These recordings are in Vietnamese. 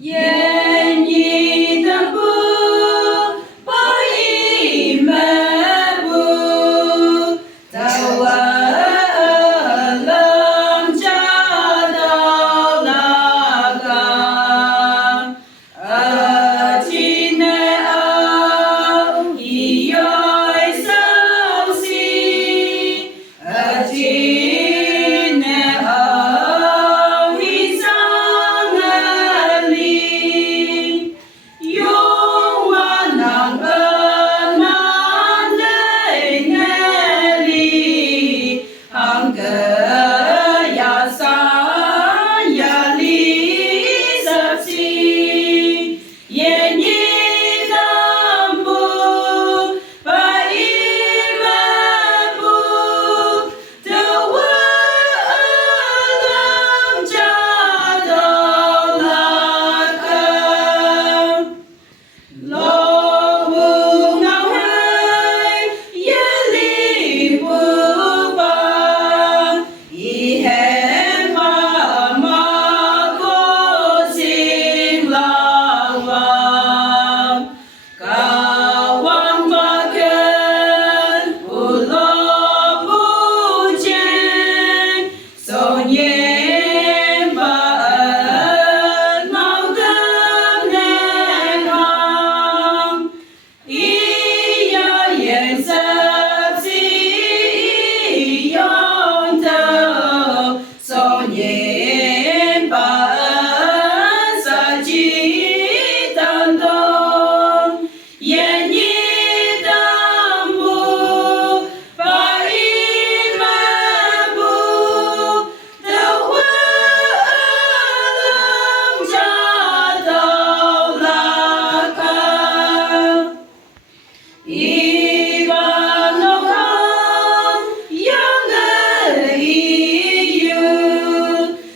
愿你的不报应满不到我冷家到那个今年一月三十今年一三里永远能那里hàng cờ ya sa ya li sập si ye ni tam bu ba i ma bu the world lam cha do la ka lo bu ngao hai ye li bu ba i hen ma ma ko sing la wa ka wang ma ken u lo bu chen so yen ba nao gan nen hong ý ya yen sắp si yon thơ so yen ba sa chi tan dong yen yi tam bu ba i ma bu the world lam cha tao la ka Ivan Okan yang iu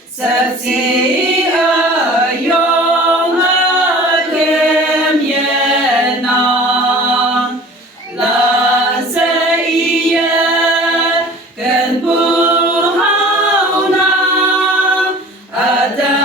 saksi ayong akem yena la sa iya kan bu hau na ada